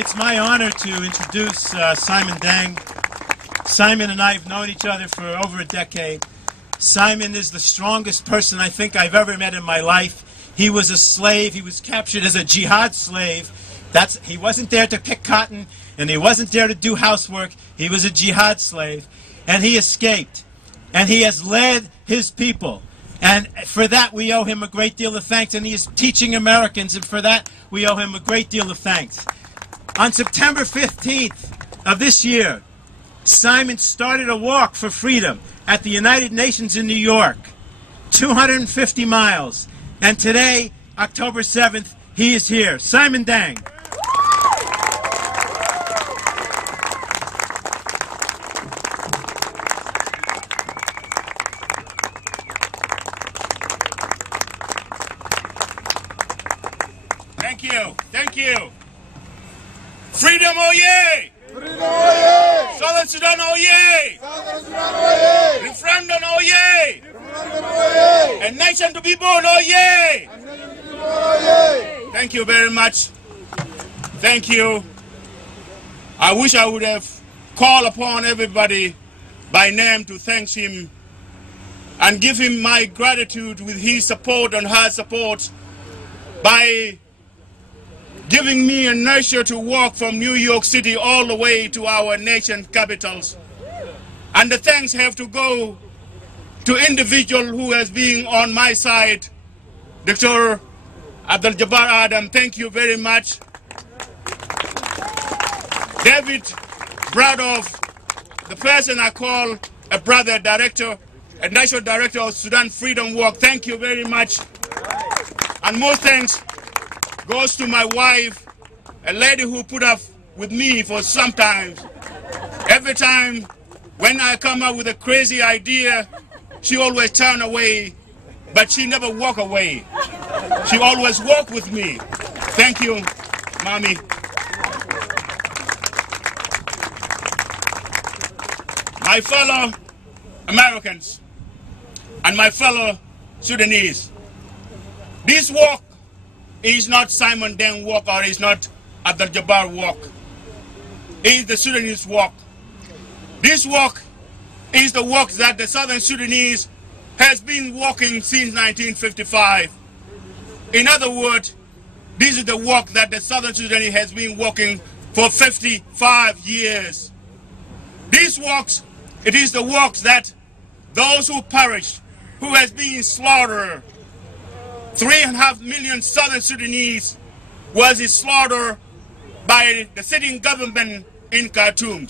It's my honor to introduce Simon Deng. Simon and I have known each other for over a decade. Simon is the strongest person I think I've ever met in my life. He was a slave. He was captured as a jihad slave. He wasn't there to pick cotton, and he wasn't there to do housework. He was a jihad slave, and he escaped. And he has led his people. And for that, we owe him a great deal of thanks. And he is teaching Americans, and for that, we owe him a great deal of thanks. On September 15th of this year, Simon started a walk for freedom at the United Nations in New York, 250 miles. And today, October 7th, he is here. Simon Deng. Thank you. Thank you. Freedom, oh yay! Freedom, oh yay! Southern Sudan, oh yay! Southern Sudan, oh yay! Referendum, oh yay! Referendum, oh yay! A nation to be born, oh yay! A nation to be born, oh yay! Thank you very much. Thank you. I wish I would have called upon everybody by name to thank him and give him my gratitude with his support and her support by giving me a nurture to walk from New York City all the way to our nation capitals. And the thanks have to go to individual who has been on my side, Dr. Abdel Gabar Adam. Thank you very much. David Bradov, the person I call a brother, director, a national director of Sudan Freedom Walk. Thank you very much. And more thanks goes to my wife, a lady who put up with me for some time. Every time when I come up with a crazy idea, she always turn away, but she never walk away. She always walk with me. Thank you, Mommy. My fellow Americans and my fellow Sudanese, this walk is not Simon Deng walk, or is not Abdel Gabar walk. It is the Sudanese walk. This walk is the walk that the Southern Sudanese has been walking since 1955. In other words, this is the walk that the Southern Sudanese has been walking for 55 years. These walks, it is the walks that those who perished, who has been slaughtered, 3.5 million Southern Sudanese was slaughtered by the sitting government in Khartoum.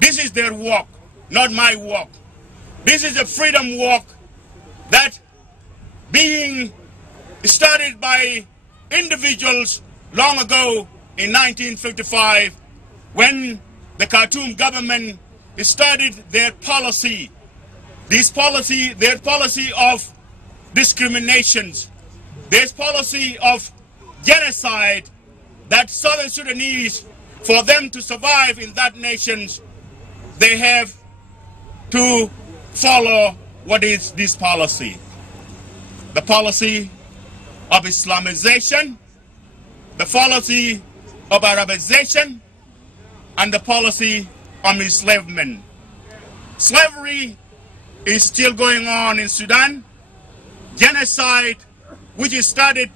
This is their walk, not my walk. This is a freedom walk that being started by individuals long ago in 1955 when the Khartoum government started their policy. Their policy of discriminations, this policy of genocide, that Southern Sudanese, for them to survive in that nation, they have to follow what is this policy. The policy of Islamization, the policy of Arabization, and the policy of enslavement. Slavery is still going on in Sudan. Genocide, which is started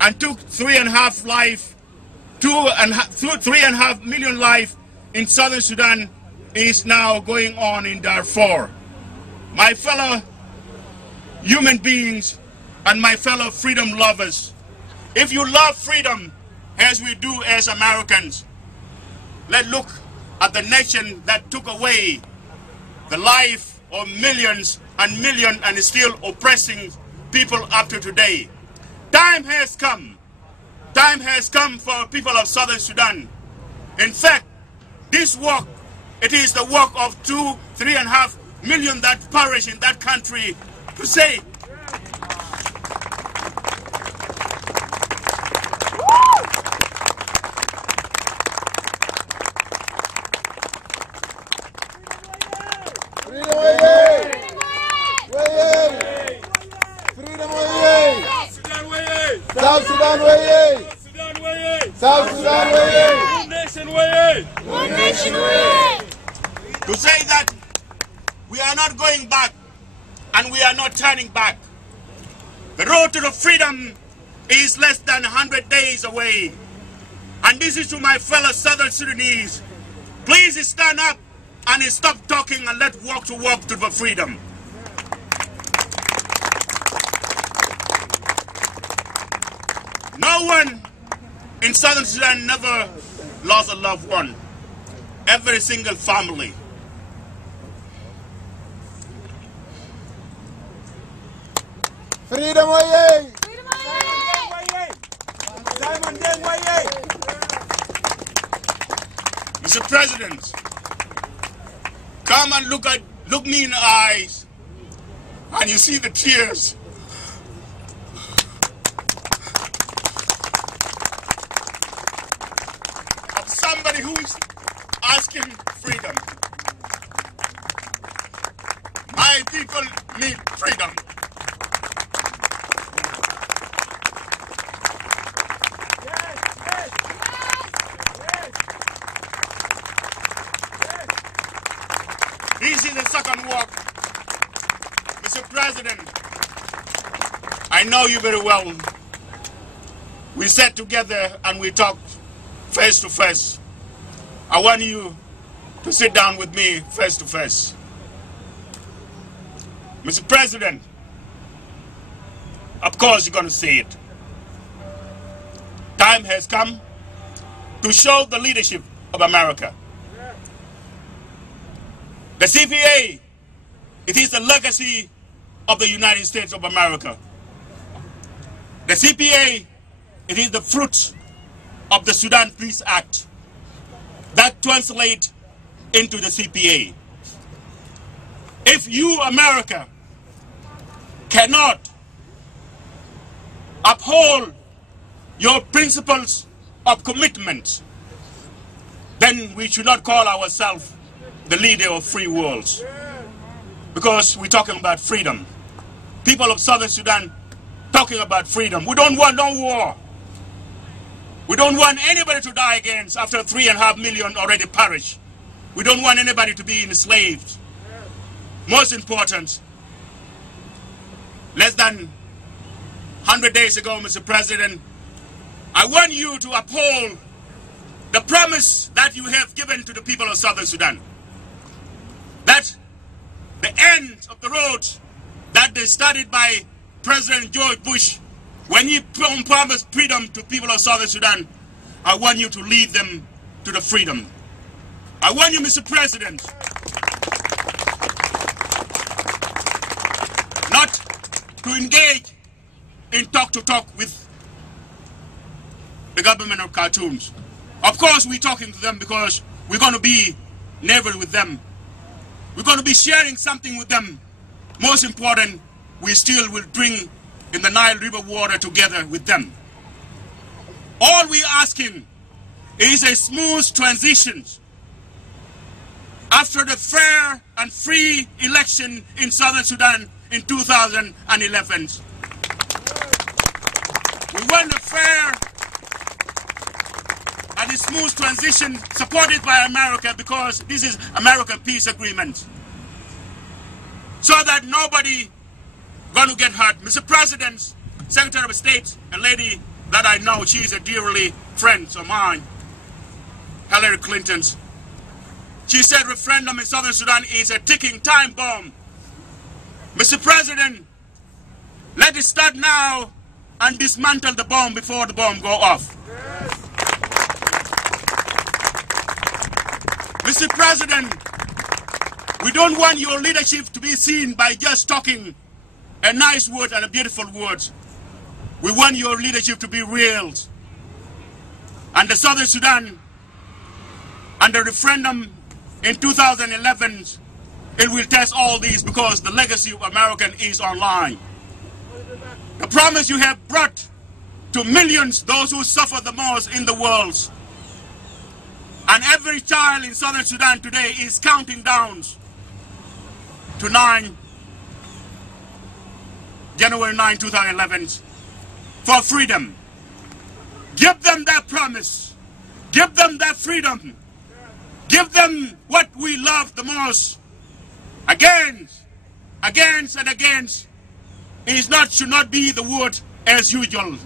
and took 3.5 million life in Southern Sudan, is now going on in Darfur. My fellow human beings and my fellow freedom lovers, if you love freedom as we do as Americans, let's look at the nation that took away the life of millions and millions and is still oppressing people up to today. Time has come. Time has come for people of Southern Sudan. In fact, this work, it is the work of 3.5 million that perish in that country to say, South Sudan way! South Sudan way! One nation way! To say that we are not going back and we are not turning back. The road to the freedom is less than 100 days away. And this is to my fellow Southern Sudanese. Please stand up and stop talking and let's walk to the freedom. No one in Southern Sudan never lost a loved one. Every single family. Freedom way! Simon Deng way! Mr. President, come and look me in the eyes and you see the tears. Of somebody who is asking freedom. My people need freedom. This is the second walk. Mr. President, I know you very well. We sat together and we talked face to face. I want you to sit down with me face to face. Mr. President, of course you're going to see it. Time has come to show the leadership of America. The CPA, it is the legacy of the United States of America. The CPA, it is the fruit of the Sudan Peace Act that translate into the CPA. If you, America, cannot uphold your principles of commitment, then we should not call ourselves the leader of free worlds, because we're talking about freedom. People of Southern Sudan talking about freedom. We don't want no war. We don't want anybody to die again after 3.5 million already perished. We don't want anybody to be enslaved. Most important, less than 100 days ago, Mr. President, I want you to uphold the promise that you have given to the people of Southern Sudan. That the end of the road that they started by President George Bush, when he promised freedom to people of Southern Sudan, I want you to lead them to the freedom. I want you, Mr. President, not to engage in talk with the government of Khartoum. Of course, we're talking to them because we're going to be neighbors with them. We're going to be sharing something with them. Most important, we still will drink in the Nile River water together with them. All we're asking is a smooth transition after the fair and free election in Southern Sudan in 2011. We want a fair and a smooth transition supported by America, because this is American peace agreement, so that nobody going to get hurt. Mr. President, Secretary of State, a lady that I know, she's a dearly friend of mine, Hillary Clinton. She said referendum in Southern Sudan is a ticking time bomb. Mr. President, let it start now and dismantle the bomb before the bomb go off. Mr. President, we don't want your leadership to be seen by just talking a nice word and a beautiful word. We want your leadership to be real. And the Southern Sudan, and the referendum in 2011, it will test all these, because the legacy of American is online. The promise you have brought to millions, those who suffer the most in the world. And every child in Southern Sudan today is counting down to January 9, 2011, for freedom. Give them that promise. Give them that freedom. Give them what we love the most. Against and against should not be the word as usual.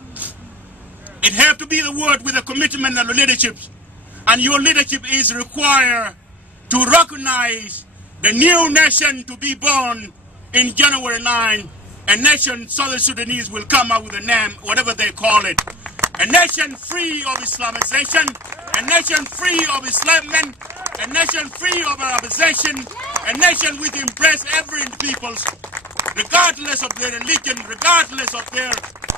It have to be the word with a commitment and a leadership. And your leadership is required to recognize the new nation to be born in January 9. A nation Southern Sudanese will come out with a name, whatever they call it. A nation free of Islamization, a nation free of enslavement, a nation free of Arabization, a nation which embrace every people, regardless of their religion, regardless of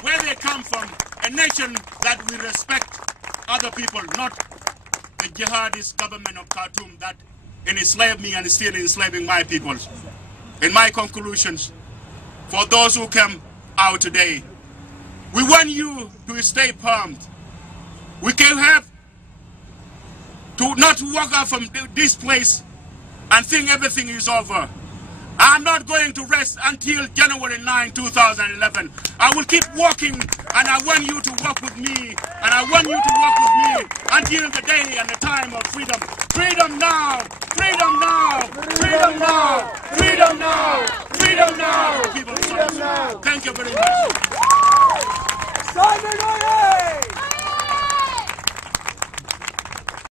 where they come from. A nation that will respect other people, not the jihadist government of Khartoum that enslaved me and is still enslaving my people. In my conclusions, for those who come out today, we want you to stay firm. We can have to not walk out from this place and think everything is over. I'm not going to rest until January 9, 2011. I will keep walking, and I want you to walk with me, and I want you to walk with me until the day and the time of freedom. Freedom now! Freedom now! Freedom now! Freedom now! Freedom now! People, thank you very much. Simon,